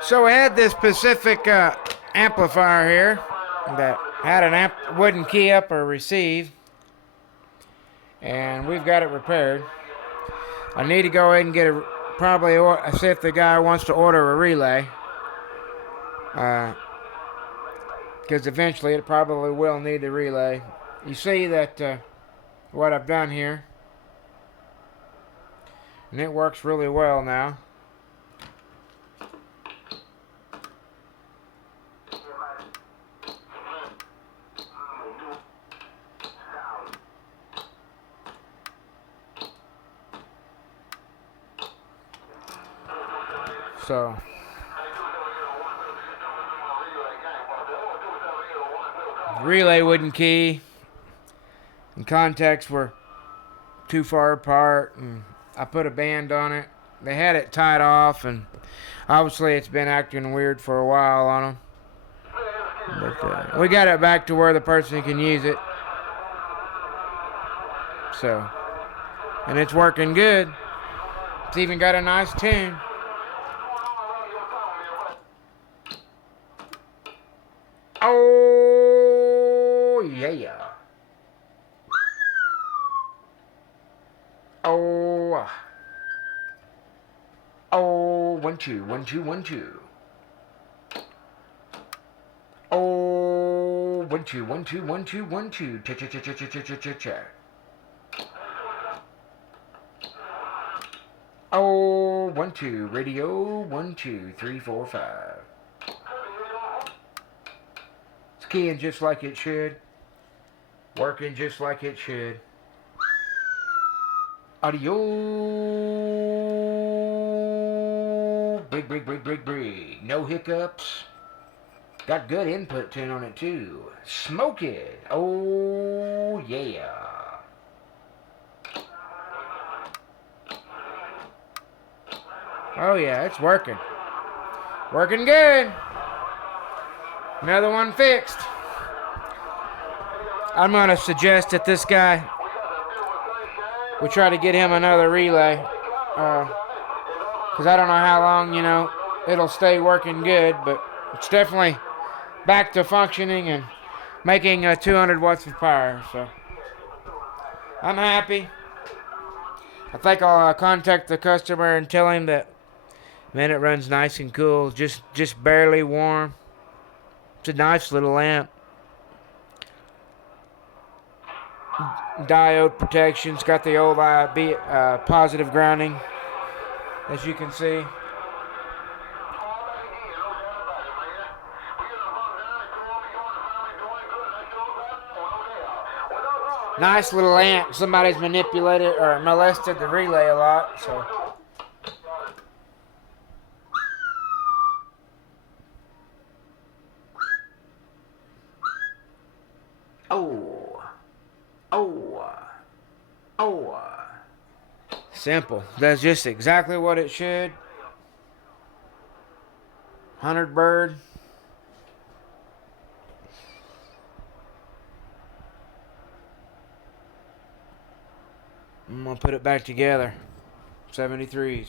So we had this Pacific amplifier here that had an wooden key up or receive, and we've got it repaired. I need to go ahead and get probably see if the guy wants to order a relay, because eventually it probably will need the relay. You see that what I've done here, and it works really well now. So relay wooden key and contacts were too far apart, and I put a band on it. They had it tied off, and obviously it's been acting weird for a while on them. But we got it back to where the person can use it. So, and it's working good. It's even got a nice tune. Oh yeah. Oh. Oh, 1 2 1 2 1 2. Oh, 1 2 1 2 1 2 1 2. Cha cha cha cha cha cha cha cha cha. Oh, 1 2 radio 1 2 3 4 5. It's keying just like it should. Working just like it should. Audio. Brig. No hiccups. Got good input tune on it too. Smoke it. Oh yeah. Oh yeah, it's working. Working good. Another one fixed. I'm gonna suggest that this guy, we try to get him another relay, because I don't know how long, it'll stay working good, but it's definitely back to functioning and making 200 watts of power. So I'm happy. I think I'll contact the customer and tell him that, man, it runs nice and cool, just barely warm. It's a nice little lamp. Diode protection. It's got the old positive grounding, as you can see. Nice little amp. Somebody's manipulated or molested the relay a lot, so. Simple. That's just exactly what it should. 100 bird. I'm gonna put it back together. 73s.